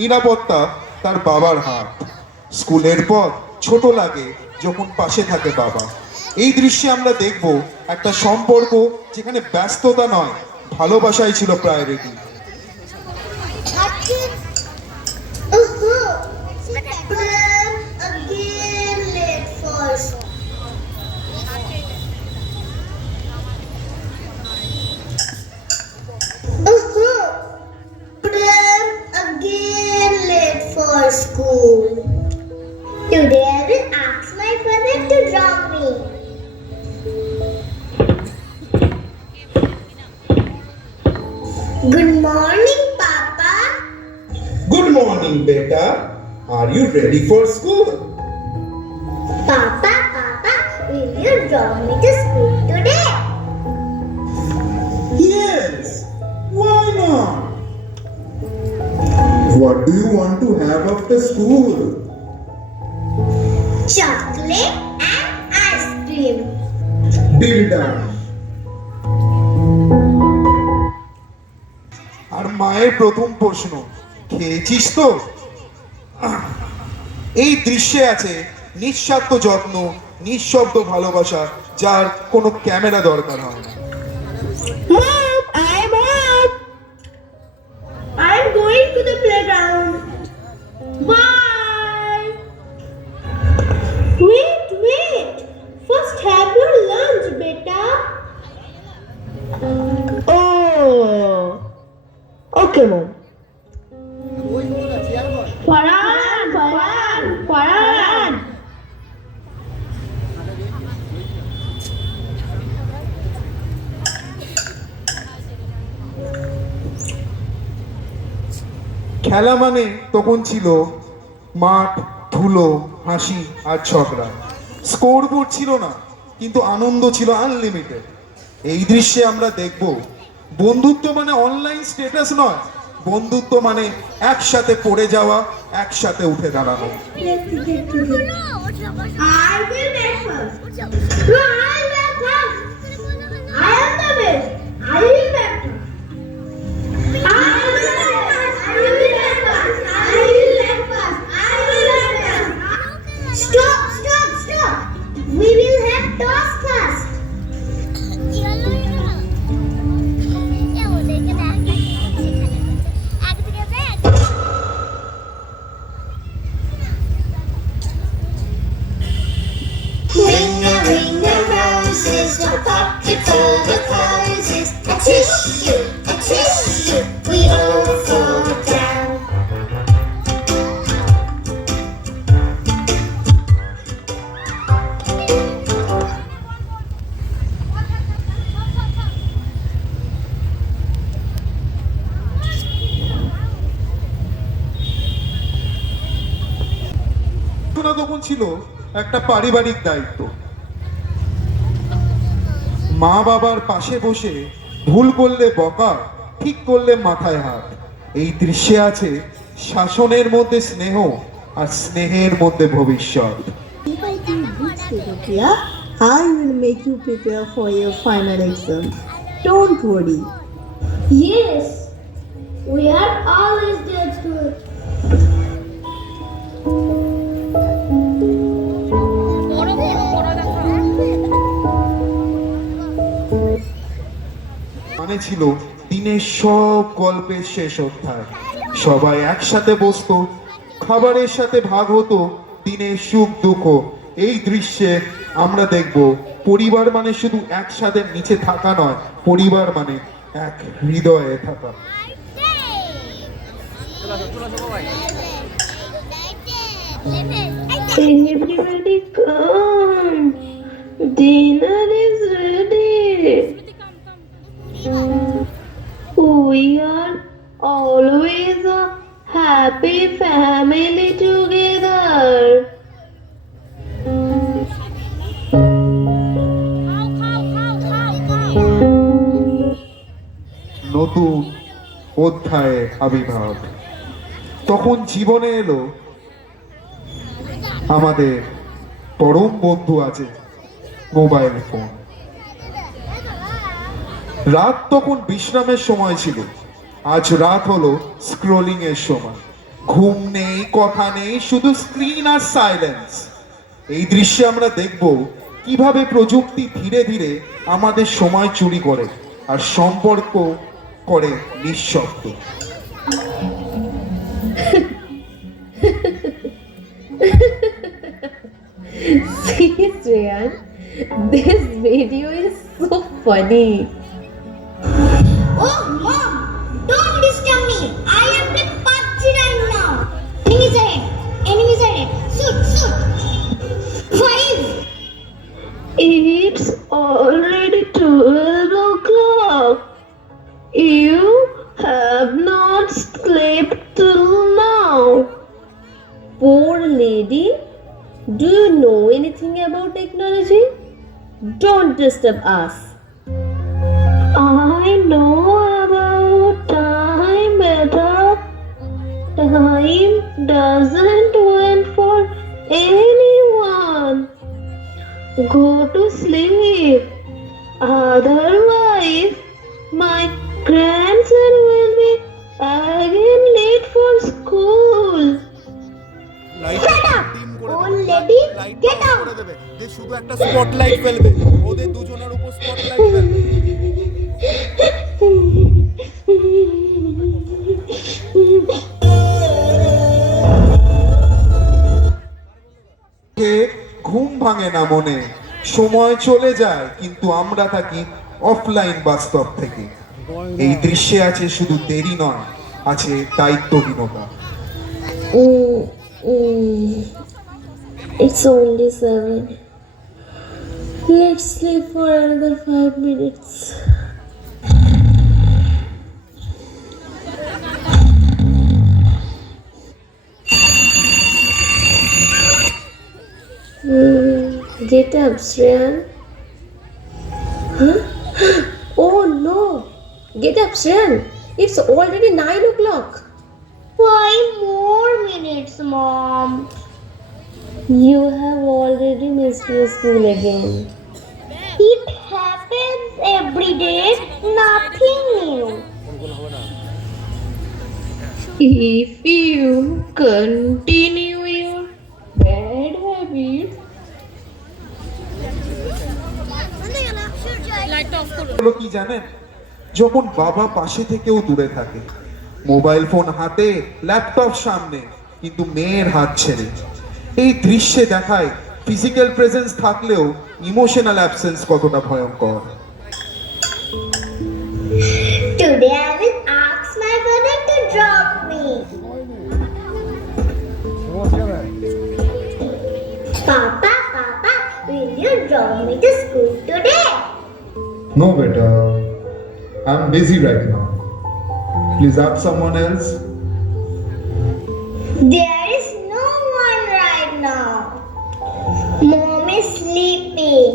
নিরাপত্তা তার বাবার হাত। স্কুলের পথ ছোট লাগে যখন পাশে থাকে বাবা। এই দৃশ্যে আমরা দেখব একটা সম্পর্ক যেখানে ব্যস্ততা নয়, ভালোবাসাই ছিল priority. School. Today I will ask my brother to draw me. Good morning, Papa. Good morning, beta. Are you ready for school? Papa, will you draw me to school today? Yes. Why not? What do you want to have after school? Chocolate and ice cream. Deal done. আর মায়ের প্রথম প্রশ্ন, খেয়েছিস তো? এই দৃশ্যে আছে নিঃস্বার্থ যত্ন, নিঃশব্দ ভালোবাসা, যার কোনো ক্যামেরা দরকার হয় না। Mom, I'm up. I'm going to the playground. Bye. Wait. First have your lunch, beta. Oh. Okay, Mom. Farhan. খেলা মানে তখন ছিল মাঠ, ধুলো, হাসি আর ঝগড়া। স্কোরবোর্ড ছিল না, কিন্তু আনন্দ ছিল আনলিমিটেড। এই দৃশ্যে আমরা দেখব বন্ধুত্ব মানে অনলাইন স্ট্যাটাস নয়, বন্ধুত্ব মানে একসাথে পড়ে যাওয়া, একসাথে উঠে দাঁড়ানো। I will make first. No, I will make first. I am the best. I will make first. Stop. We will have toss first. Ring a roses, a pocket full of posies, a tissue, we all fall down. তখন ছিল একটা পারিবারিক দায়িত্ব। মা বাবার পাশে বসে ভুল করলে বকা, ঠিক করলে মাথায় হাত। এই দৃশ্যে আছে শাসনের মধ্যে স্নেহ আর স্নেহের মধ্যে ভবিষ্যৎ। If I do good, Sophia, I will make you prepare for your final exam. Don't worry. Yes, we are always there to মানে ছিল দিনের সব গল্পের শেষ অধ্যায়। সবাই একসাথে বসতো, খাবারের সাথে ভাগ হতো দিনের সুখ দুঃখ। এই দৃশ্যে আমরা দেখব পরিবার মানে শুধু একসাথে নিচে থাকা নয়, পরিবার মানে এক হৃদয়ে থাকা। Everybody come. Dinner is ready. We are always a happy family together. নতুন অধ্যায়ে আবির্ভাব। তখন জীবনে এলো আমাদের পরম বন্ধু আছে মোবাইল ফোন। রাত তখন বিশ্রামের সময় ছিল, আজ রাত হলো স্ক্রোলিং এর সময়, ঘুম নেই, কথা নেই, শুধু স্ক্রিন আর সাইলেন্স। এই দৃশ্যে আমরা দেখব কিভাবে প্রযুক্তি ধীরে ধীরে আমাদের সময় চুরি করে আর সম্পর্ক করে নিঃশব্দ। See, Shreyan, this video is so funny. Oh, Mom! Don't disturb me! I am playing PUBG right now! Enemies ahead! Enemies ahead! Shoot! Shoot! 5! It's already 12 o'clock. You have not slept till now. Poor lady, do you know anything about technology? Don't disturb us. I know about time better. Time doesn't wait for anyone. Go to sleep. Otherwise, my grandson will be again late for school. Shut up! Old lady, get out! শুধু একটা স্পটলাইট ফেলবে, ওদের দুজনের উপর স্পটলাইট ফেলবে। ঘুম ভাঙে না মনে, সময় চলে যায় কিন্তু আমরা থাকি অফলাইন বাস্তব থেকে। এই দৃশ্যে আছে শুধু দেরি নয়, আছে দায়িত্বহীনতা। It's only 7. Let's sleep for another 5 minutes. Get up, Shreyan. Huh? Oh no! Get up, Shreyan. It's already 9 o'clock. 5 more minutes, Mom. You have already missed your school again. It happens every day, nothing new. If you continue your bad habits, হলো কি জানেন, যখন বাবা পাশে থেকেও দূরে থাকে, mobile phone হাতে, ল্যাপটপ সামনে, কিন্তু মেয়ের হাত ছেড়ে। এই দৃশ্যে দেখায় ফিজিক্যাল প্রেজেন্স থাকলেও ইমোশনাল অ্যাবসেন্স কতটা ভয়ঙ্কর। Today I will ask my father to drop me. Papa, will you drop me to school today? No beta, I'm busy right now. Please ask someone else. There is no one right now. Mom is sleeping.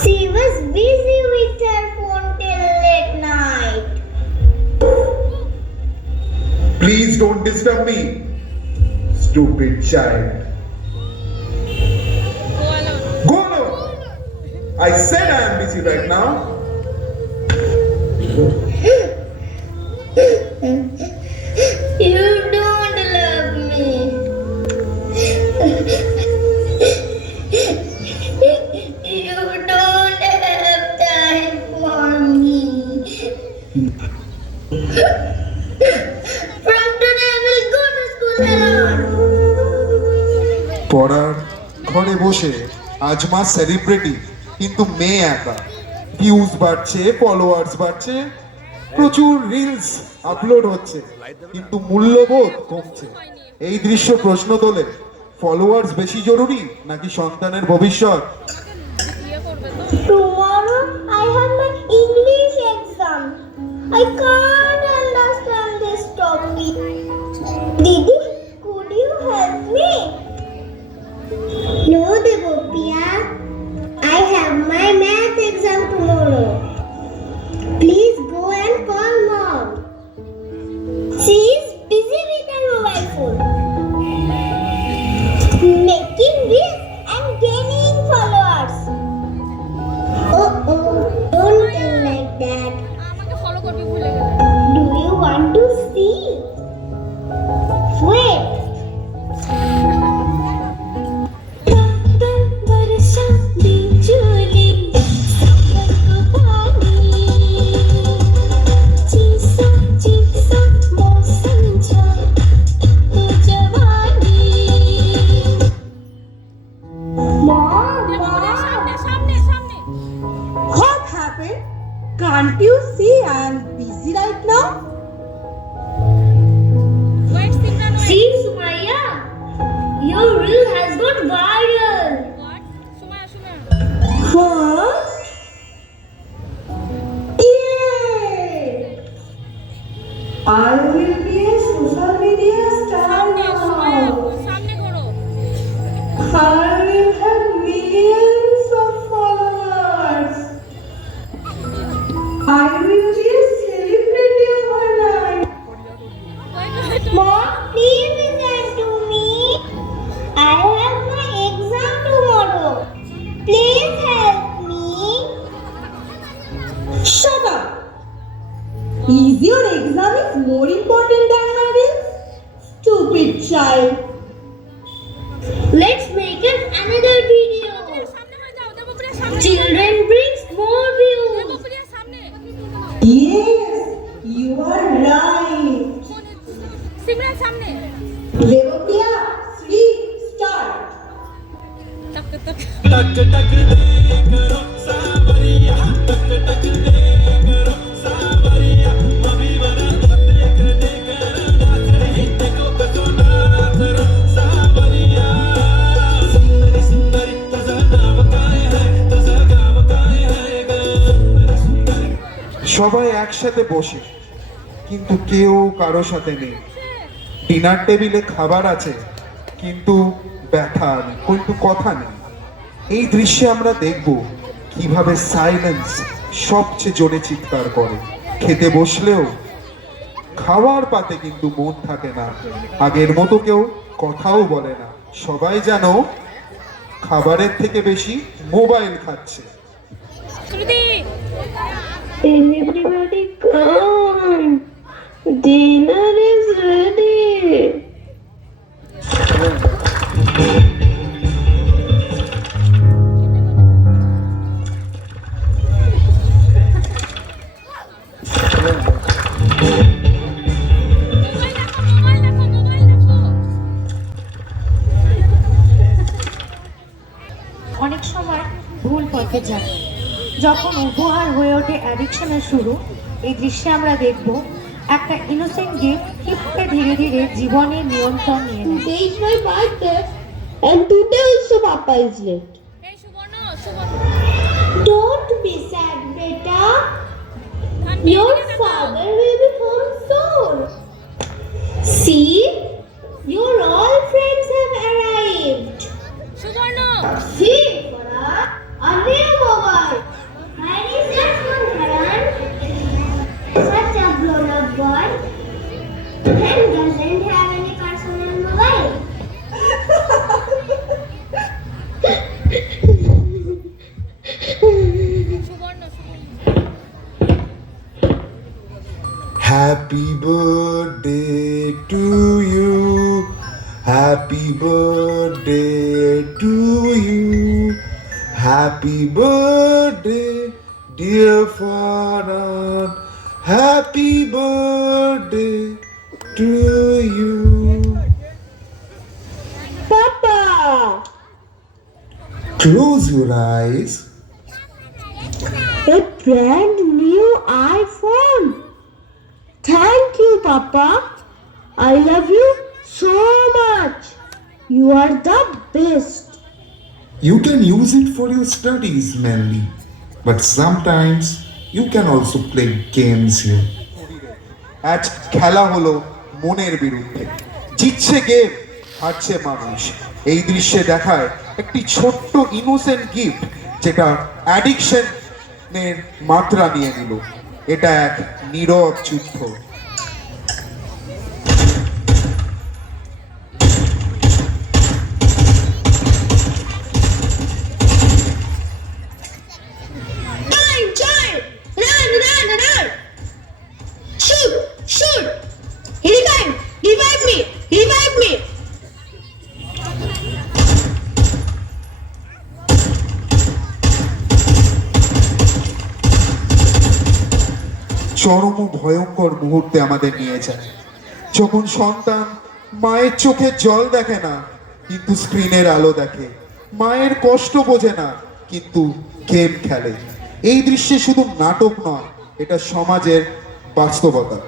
She was busy with her phone till late night. Please don't disturb me, stupid child. Go alone. I said I am busy right now. You don't love me. You don't have time for me. From today I will go to school alone. পড়ার ঘরে বসে আজ মা সেলিব্রিটি, কিন্তু মেয়ে একা। ভিউজ বাড়ছে, ফলোয়ার্স বাড়ছে, প্রচুর রিলস আপলোড হচ্ছে, কিন্তু মূল্যবোধ কমছে। এই দৃশ্য প্রশ্ন তোলে, ফলোয়ার্স বেশি জরুরি নাকি সন্তানের ভবিষ্যৎ? Tomorrow I have my English exam. I can't understand this topic. Didi, could you help me? No, Devopia. I have my math exam tomorrow. Please go and call Mom. She is busy with her mobile phone, making reels and gaining followers. Oh, don't tell like that. আমাকে ফলো করবি ভুলে গেলে Do got viral. What? Yay! I will be a social media star now. I will have millions of followers. I will be a celebrity overnight. Mom, please listen to me. I have my exam tomorrow. Please help me. Shut up! Is your exam is more important than my bills? Stupid child. Let's make it another video. Children brings more views. Yes, you are right. Devapriya, 3, start. সবাই একসাথে বসে, কিন্তু কেউ কারো সাথে নেই। ডিনার টেবিলে খাবার আছে, কিন্তু ব্যথা নেই, কিন্তু কথা নেই। এই দৃশ্যে আমরা দেখব কিভাবে সাইলেন্স সবচেয়ে জোরে চিৎকার করে। খেতে বসলেও খাওয়ার পাতে কিন্তু মন থাকে না, আগের মতো কেউ কথাও বলে না। সবাই যেন খাবারের থেকে বেশি মোবাইল খাচ্ছে। Everybody come. Dinner is ready. অনেক সময় ভুল পথে যায়, যখন উপহার হয়ে ওঠে অ্যাডিকশনের শুরু। এই দৃশ্যে আমরা দেখব একটা ইনোসেন্ট গিফট কিভাবে ধীরে ধীরে জীবনের নিয়ন্ত্রণ নিয়ে নেয়। Today is my birthday and today also Papa is late. Don't be sad, beta. Your father will be home soon. See, your all friends have arrived. See, Farah, a new mobile. Where is that one, Karan? Such a grown-up boy. And doesn't have any personal mobile. Happy birthday to you. Happy birthday to you. Happy birthday, dear Farhan. Happy birthday to you. Papa! Close your eyes. A brand new iPhone. Thank you, Papa. I love you so much. You are the best. You can use it for your studies mainly, but sometimes you can also play games here. আজ খেলা হলো মনের বিরুদ্ধে, জিতছে গেম, হারছে মানুষ। এই দৃশ্যে দেখায় একটি ছোট্ট ইনোসেন্ট গিফট যেটা অ্যাডিকশনের মাত্রা নিয়ে নিল। এটা এক নীরব যুদ্ধ। চরম ভয়ঙ্কর মুহূর্তে আমাদের নিয়ে যায়, যখন সন্তান মায়ের চোখে জল দেখে না কিন্তু স্ক্রিনের আলো দেখে, মায়ের কষ্ট বোঝে না কিন্তু গেম খেলে। এই দৃশ্যে শুধু নাটক নয়, এটা সমাজের বাস্তবতা।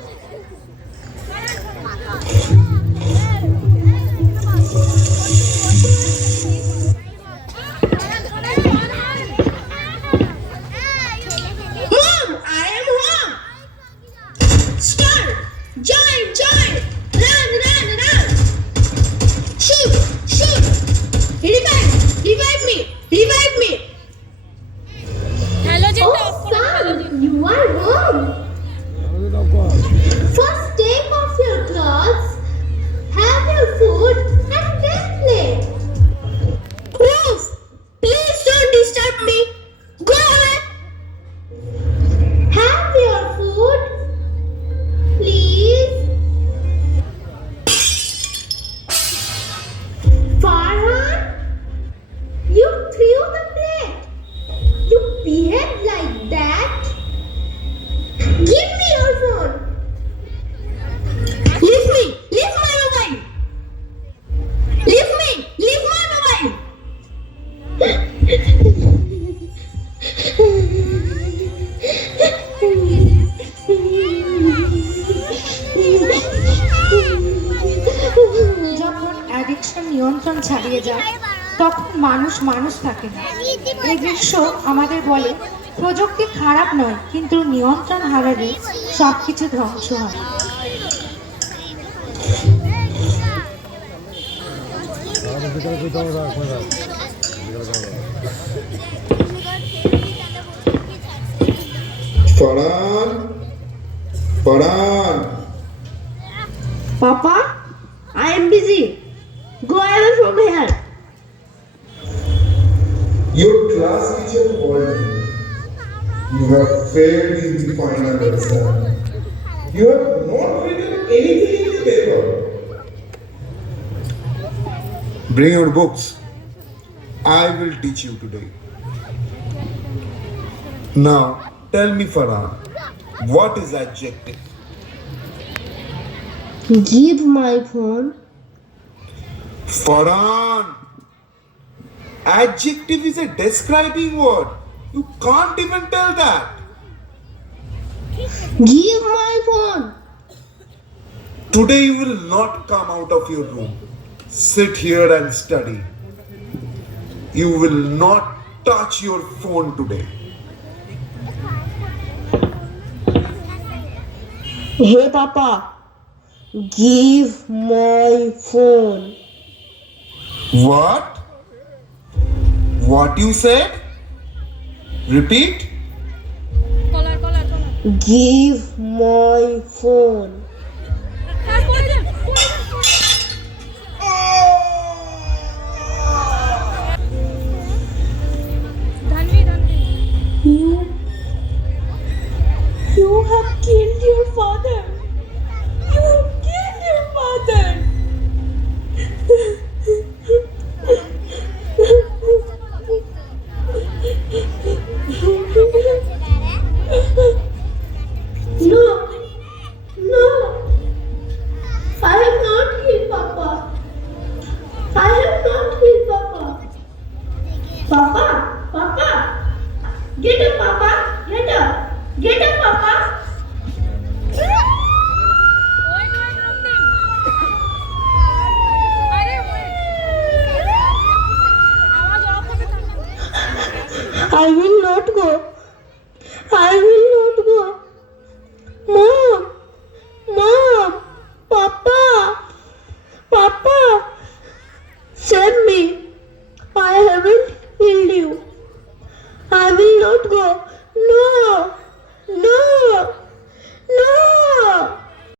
অ্যাডিকশন নিয়ন্ত্রণ ছাড়িয়ে যায় তখন মানুষ থাকে না। এই দৃশ্য আমাদের বলে প্রযুক্তি খারাপ নয়, কিন্তু নিয়ন্ত্রণ হারালে সবকিছু ধ্বংস হয়। ফারহান, Farhan, Papa, I am busy. Go away from here. your class teacher called you. You have failed in the final exam. You have not written anything in the paper. Bring your books. I will teach you today. Now, tell me, Farhan, what is adjective? Give my phone. Farhan, adjective is a describing word. You can't even tell that. Give my phone. Today you will not come out of your room. Sit here and study. You will not touch your phone today. Hey, Papa. Give my phone. What? What you said? Repeat. Give my phone. You have killed your father. You have killed your father. No, no. I have not killed Papa. I have not killed Papa. Papa, Papa. Get up, Papa. Get up. Get up, Papa. I will not go. I will